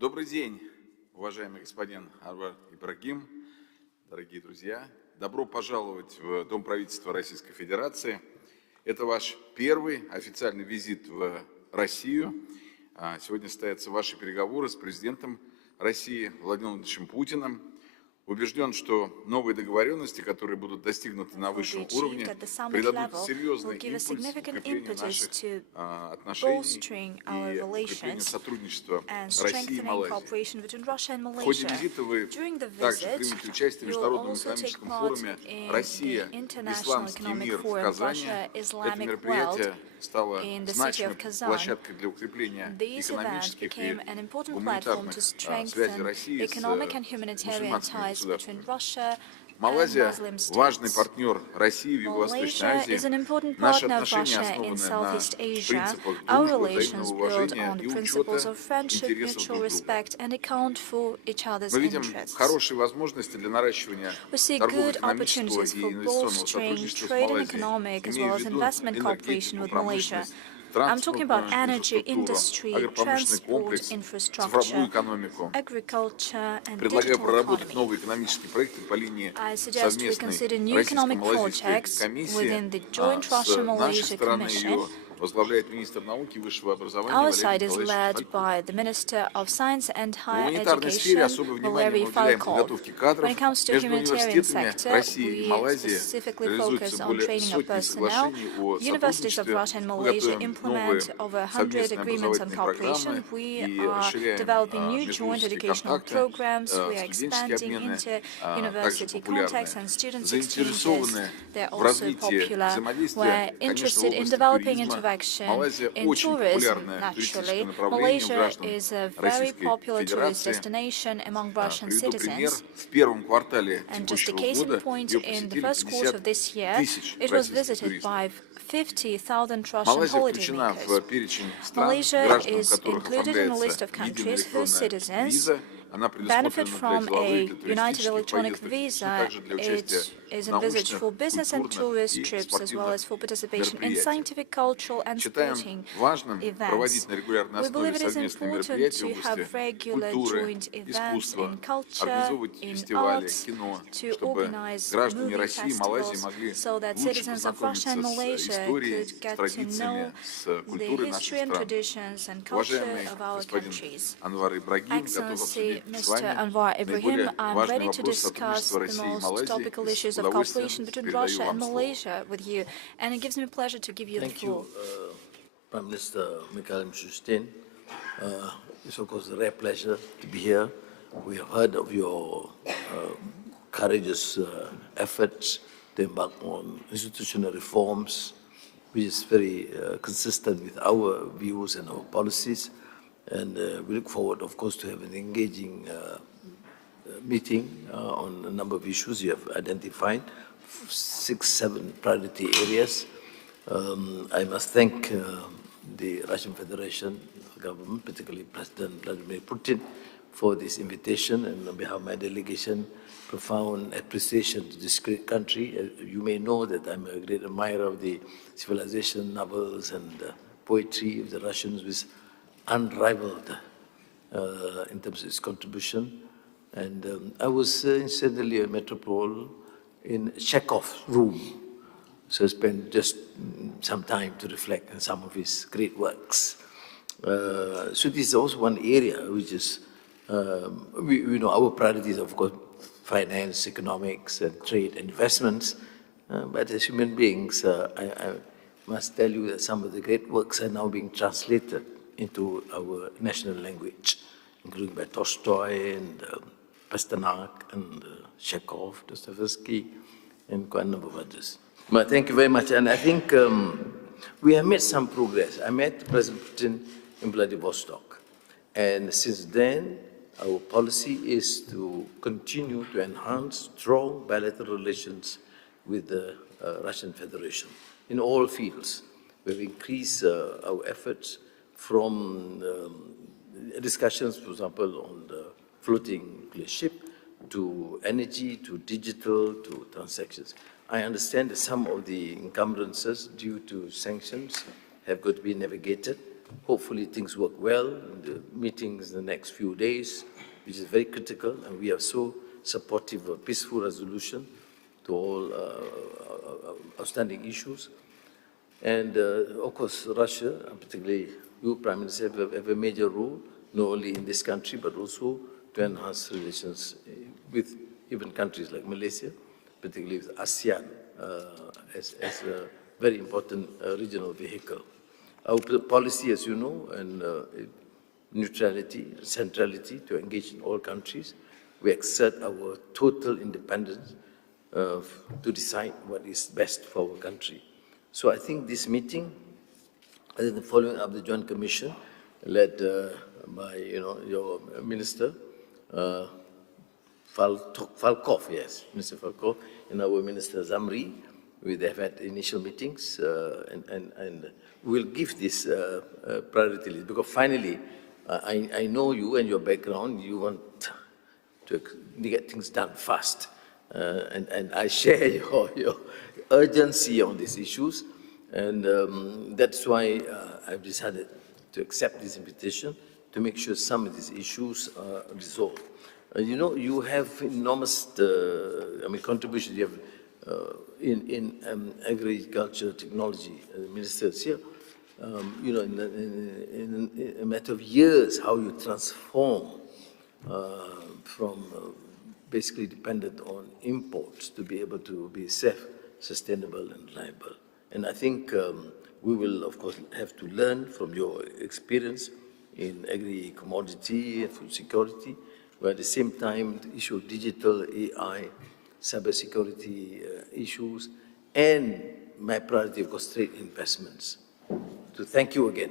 Добрый день, уважаемый господин Anwar Ibrahim, дорогие друзья. Добро пожаловать в Дом правительства Российской Федерации. Это ваш первый официальный визит в Россию. Сегодня состоятся ваши переговоры с президентом России Владимиром Владимировичем Путиным. Убежден, что новые договоренности, которые будут достигнуты на высшем уровне, придадут серьезный импульс укреплению наших отношений и укреплению сотрудничества России и Малайзии. В ходе визита вы также примете участие в Международном экономическом форуме «Россия, исламский мир» в Казани. Это мероприятие стало значимой площадкой для укрепления экономических и гуманитарных связей России с мусульманскими государствами. Малайзия – важный партнер России в Юго-Восточной Азии. Наши отношения основаны на принципах дружбы, взаимного уважения и учета интересов друг друга. Мы видим хорошие возможности для наращивания торгово-экономического и инвестиционного сотрудничества с Малайзией, имея в виду энергетику, промышленность, I'm talking about energy, industry, transport, infrastructure, agriculture, and digital economy. I suggest we consider new economic projects within the Joint Russia-Malaysia Commission. Our side is led by the Minister of Science and Higher Education, Valery Falkov. When it comes to humanitarian sector, we specifically focus on training of personnel. Universities of Russia and Malaysia implement over 100 agreements on cooperation. We are developing new joint educational programs. We are expanding inter-university contacts and students' exchanges. They're also popular. We're interested in developing interaction in tourism, naturally. Malaysia is a very popular tourist destination among Russian citizens. And just a case in point, in the first quarter of this year, it was visited by 50,000 Russian holidaymakers. Malaysia is included in a list of countries whose citizens benefit from a United Electronic Visa. It is envisaged for business and tourist trips, as well as for participation in scientific, cultural, and sporting events. We believe it is important to have regular joint events in culture, in arts, to organize movie festivals, so that citizens of Russia and Malaysia could get to know the history and traditions and culture of our countries. Excellency, Mr. Anwar Ibrahim, I'm ready to discuss the most topical issues of cooperation between Russia and Malaysia with you, and it gives me pleasure to give you the floor. Thank you, Prime Minister Mikhail Mishustin. It's of course a rare pleasure to be here. We have heard of your courageous efforts to embark on institutional reforms, which is very consistent with our views and our policies. And we look forward, of course, to have an engaging meeting on a number of issues you have identified, 6, 7 priority areas. I must thank the Russian Federation government, particularly President Vladimir Putin, for this invitation, and on behalf of my delegation, profound appreciation to this great country. You may know that I'm a great admirer of the civilization, novels, and poetry of the Russians, with unrivaled in terms of its contribution. And I was incidentally a metropole in Chekhov's room, so I spent just some time to reflect on some of his great works. So this is also one area which is, we know our priorities, of course, finance, economics, and trade and investments, but as human beings, I must tell you that some of the great works are now being translated into our national language, including by Tolstoy and Pasternak and Chekhov, Dostoevsky, and quite a number of others. But thank you very much. And I think we have made some progress. I met President Putin in Vladivostok. And since then, our policy is to continue to enhance strong bilateral relations with the Russian Federation in all fields. We've increased our efforts from discussions, for example, on the floating nuclear ship, to energy, to digital, to transactions. I understand that some of the encumbrances due to sanctions have got to be navigated, hopefully things work well in the meetings in the next few days, which is very critical, and we are so supportive of peaceful resolution to all outstanding issues. And of course, Russia, and particularly you, Prime Minister, have a major role, not only in this country, but also to enhance relations with even countries like Malaysia, particularly with ASEAN as a very important regional vehicle. Our policy, as you know, and neutrality, centrality to engage in all countries. We exert our total independence to decide what is best for our country. So I think this meeting, following up the Joint Commission led by your Minister, Falkov, yes, Minister Falkov, and our Minister Zamri. We have had initial meetings, and we'll give this priority list, because finally, I know you and your background, you want to get things done fast, and I share your urgency on these issues, and that's why I've decided to accept this invitation to make sure some of these issues are resolved. You have enormous, contributions. You have in agriculture technology, ministers here. In a matter of years, how you transform from basically dependent on imports to be able to be self-sustainable and reliable. And I think we will, of course, have to learn from your experience in agri-commodity and food security, but at the same time, the issue of digital AI, cybersecurity issues, and my priority, of course, trade investments. So thank you again.